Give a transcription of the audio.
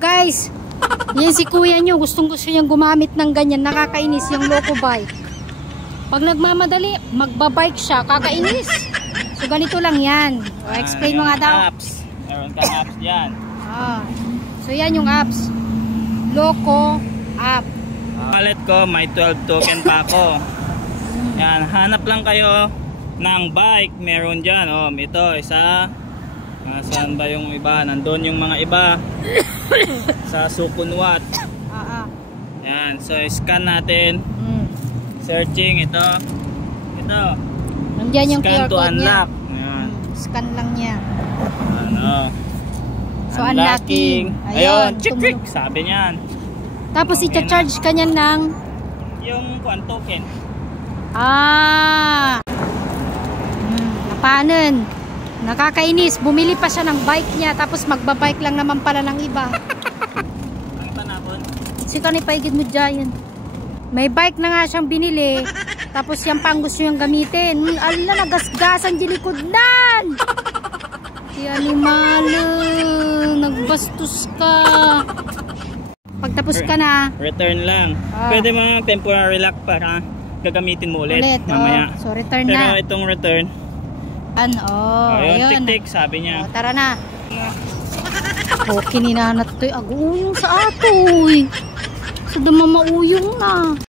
Guys, yan si kuya nyo, gustong gusto niyang gumamit ng ganyan, nakakainis yung loco bike. Pag nagmamadali, magbabike siya, kakainis. So ganito lang yan. O, explain mo nga daw. Apps. Meron kang apps dyan. So yan yung apps. Loco app. Wallet ko, may 12 token pa ako. Yan, hanap lang kayo ng bike. Meron dyan. Ito, isa. Saan ba yung iba? Nandun yung mga iba. Sa Sukunwat. Yan, so scan natin. Searching, ito. Nandiyan yung scan QR to code unlock. niya. Ayan. Scan lang niya. So Unlocking. Ayun, chick-chick, tumulong. sabi niyan. Tapos Okay i-charge ka niyan ng yung token. Napanan. Nakakainis. Bumili pa siya ng bike niya. Tapos magbabike lang naman pala ng iba. Ang tanapon. Sika ni paigid mo dyan. May bike na nga siyang binili. Tapos yan pa ang gusto niyang gamitin. Ala, nagasgasan di likod nan. Si animalo. Nagbastos ka. Pagtapos ka na. Return lang. Pwede mga temporary lock para gagamitin mo ulit mamaya. So return pero na. Itong return. Ayun. Tik-tik sabi niya. Tara na. Okay, ninanat to. Aguyong sa atoy. Sa dama mauyong na.